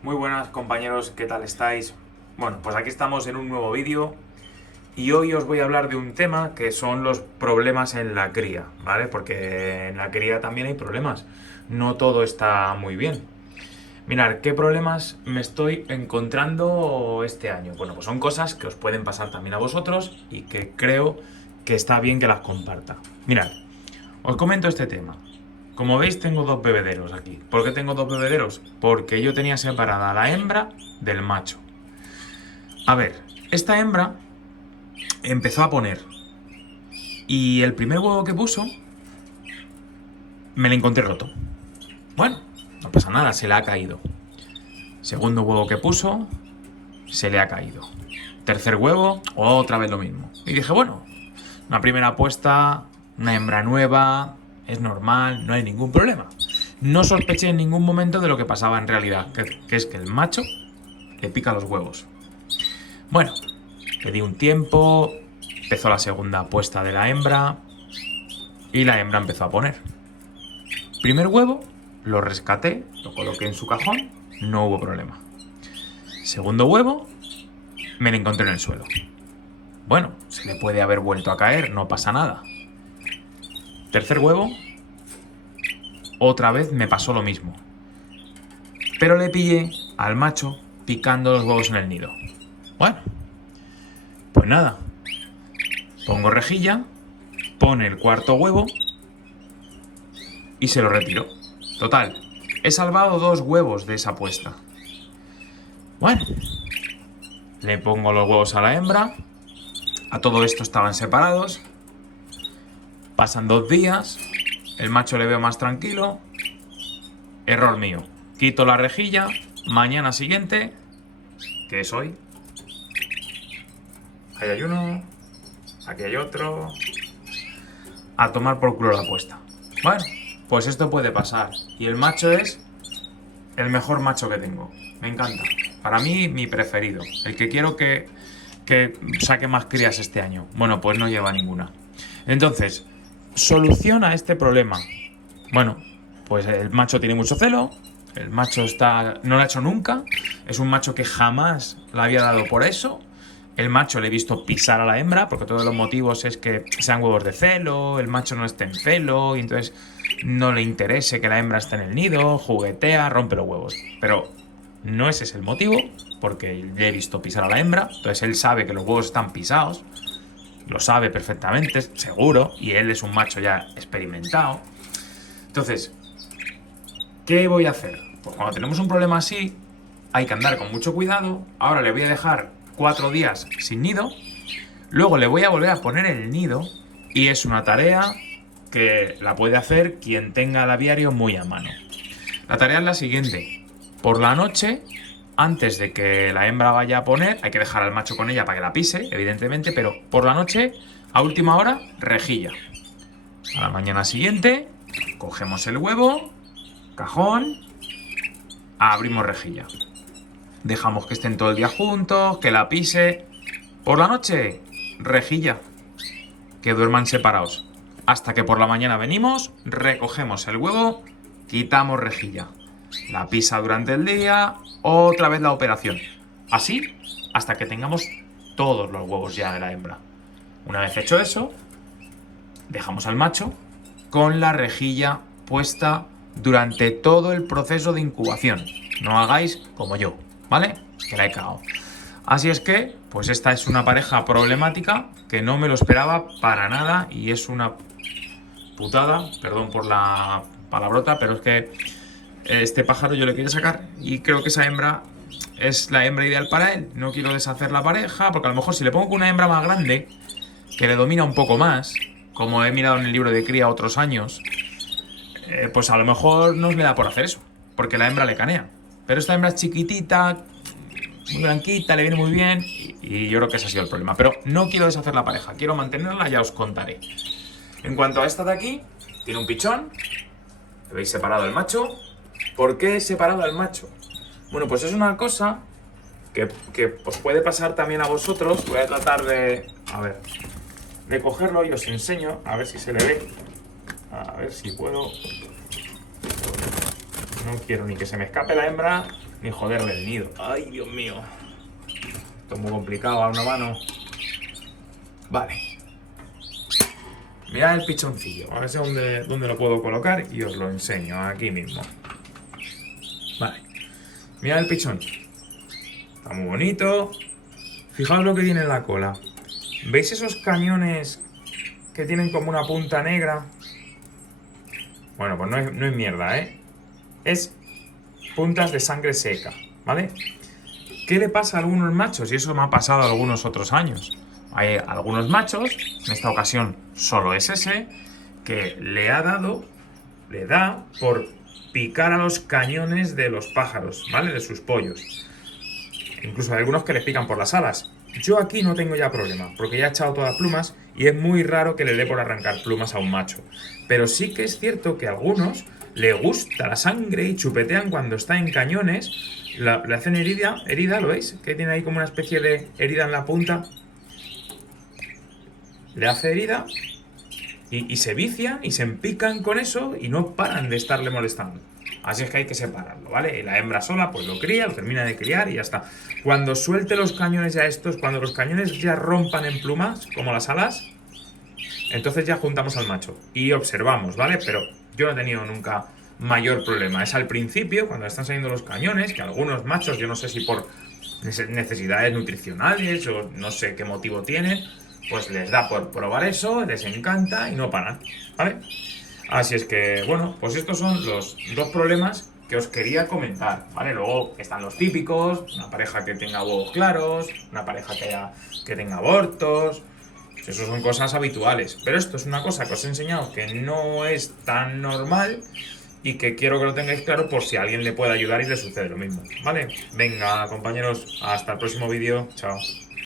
Muy buenas compañeros, ¿qué tal estáis? Bueno, pues aquí estamos en un nuevo vídeo y hoy os voy a hablar de un tema que son los problemas en la cría, ¿vale? Porque en la cría también hay problemas, no todo está muy bien. Mirad, ¿qué problemas me estoy encontrando este año? Bueno, pues son cosas que os pueden pasar también a vosotros y que creo que está bien que las comparta. Mirad, os comento este tema. Como veis, tengo dos bebederos aquí. ¿Por qué tengo dos bebederos? Porque yo tenía separada la hembra del macho. A ver, esta hembra empezó a poner. Y el primer huevo que puso, me lo encontré roto. Bueno, no pasa nada, se le ha caído. Segundo huevo que puso, se le ha caído. Tercer huevo, otra vez lo mismo. Y dije, bueno, una primera apuesta, una hembra nueva, es normal, no hay ningún problema. No sospeché en ningún momento de lo que pasaba en realidad, que es que el macho le pica los huevos. Bueno, le di un tiempo, empezó la segunda apuesta de la hembra y la hembra empezó a poner. Primer huevo, lo rescaté, lo coloqué en su cajón, no hubo problema. Segundo huevo, me lo encontré en el suelo. Bueno, se le puede haber vuelto a caer, no pasa nada. Tercer huevo, otra vez me pasó lo mismo. Pero le pillé al macho picando los huevos en el nido. Bueno, pues nada. Pongo rejilla, pone el cuarto huevo y se lo retiro. Total, he salvado dos huevos de esa apuesta. Bueno, le pongo los huevos a la hembra. A todo esto estaban separados. Pasan 2 días. El macho le veo más tranquilo. Error mío. Quito la rejilla. Mañana siguiente, que es hoy, ahí hay uno, aquí hay otro. A tomar por culo la apuesta. Bueno, pues esto puede pasar. Y el macho es el mejor macho que tengo. Me encanta. Para mí, mi preferido. El que quiero que saque más crías este año. Bueno, pues no lleva ninguna. Entonces, soluciona este problema. Bueno, pues el macho tiene mucho celo. El macho no lo ha hecho nunca. Es un macho que jamás la había dado por eso. El macho le he visto pisar a la hembra, porque todos los motivos es que sean huevos de celo, el macho no esté en celo, y entonces no le interese que la hembra esté en el nido, juguetea, rompe los huevos. Pero no ese es el motivo, porque le he visto pisar a la hembra, entonces él sabe que los huevos están pisados, lo sabe perfectamente, seguro, y él es un macho ya experimentado. Entonces, ¿qué voy a hacer? Pues cuando tenemos un problema así, hay que andar con mucho cuidado. Ahora le voy a dejar 4 días sin nido. Luego le voy a volver a poner el nido. Y es una tarea que la puede hacer quien tenga el aviario muy a mano. La tarea es la siguiente. Por la noche, antes de que la hembra vaya a poner, hay que dejar al macho con ella para que la pise, evidentemente, pero por la noche, a última hora, rejilla. A la mañana siguiente, cogemos el huevo, cajón, abrimos rejilla. Dejamos que estén todo el día juntos, que la pise. Por la noche, rejilla. Que duerman separados. Hasta que por la mañana venimos, recogemos el huevo, quitamos rejilla. La pisa durante el día, otra vez la operación. Así hasta que tengamos todos los huevos ya de la hembra. Una vez hecho eso, dejamos al macho con la rejilla puesta durante todo el proceso de incubación. No hagáis como yo, ¿vale? Que la he cagado. Así es que, pues esta es una pareja problemática que no me lo esperaba para nada y es una putada, perdón por la palabrota, pero es que este pájaro yo le quiero sacar y creo que esa hembra es la hembra ideal para él. No quiero deshacer la pareja porque a lo mejor si le pongo una hembra más grande, que le domina un poco más, como he mirado en el libro de cría otros años, pues a lo mejor no le da por hacer eso, porque la hembra le canea. Pero esta hembra es chiquitita, muy blanquita, le viene muy bien y yo creo que ese ha sido el problema. Pero no quiero deshacer la pareja, quiero mantenerla, ya os contaré. En cuanto a esta de aquí, tiene un pichón, habéis separado el macho. ¿Por qué he separado al macho? Bueno, pues es una cosa que os puede pasar también a vosotros. Voy a tratar de cogerlo y os enseño, a ver si se le ve. A ver si puedo. No quiero ni que se me escape la hembra, ni joderle el nido. Ay, Dios mío. Esto es muy complicado a una mano. Vale. Mirad el pichoncillo. A ver si dónde lo puedo colocar y os lo enseño aquí mismo. Vale. Mirad el pichón. Está muy bonito. Fijaos lo que tiene en la cola. ¿Veis esos cañones que tienen como una punta negra? Bueno, pues no es mierda, ¿eh? Es puntas de sangre seca, ¿vale? ¿Qué le pasa a algunos machos? Y eso me ha pasado algunos otros años. Hay algunos machos, en esta ocasión solo es ese, que le da por picar a los cañones de los pájaros, ¿vale? De sus pollos. Incluso hay algunos que les pican por las alas. Yo aquí no tengo ya problema, porque ya he echado todas las plumas y es muy raro que le dé por arrancar plumas a un macho. Pero sí que es cierto que a algunos le gusta la sangre y chupetean cuando está en cañones. Le hacen herida, ¿lo veis? Que tiene ahí como una especie de herida en la punta. Le hace herida y se vician y se empican con eso y no paran de estarle molestando. Así es que hay que separarlo, ¿vale? Y la hembra sola pues lo cría, lo termina de criar y ya está. Cuando suelte los cañones ya estos, cuando los cañones ya rompan en plumas, como las alas, entonces ya juntamos al macho y observamos, ¿vale? Pero yo no he tenido nunca mayor problema. Es al principio, cuando están saliendo los cañones, que algunos machos, yo no sé si por necesidades nutricionales o no sé qué motivo tienen, pues les da por probar eso, les encanta y no paran, ¿vale? Así es que, bueno, pues estos son los dos problemas que os quería comentar, ¿vale? Luego están los típicos, una pareja que tenga huevos claros, una pareja que tenga abortos, eso son cosas habituales. Pero esto es una cosa que os he enseñado que no es tan normal y que quiero que lo tengáis claro por si a alguien le puede ayudar y le sucede lo mismo, ¿vale? Venga, compañeros, hasta el próximo vídeo, chao.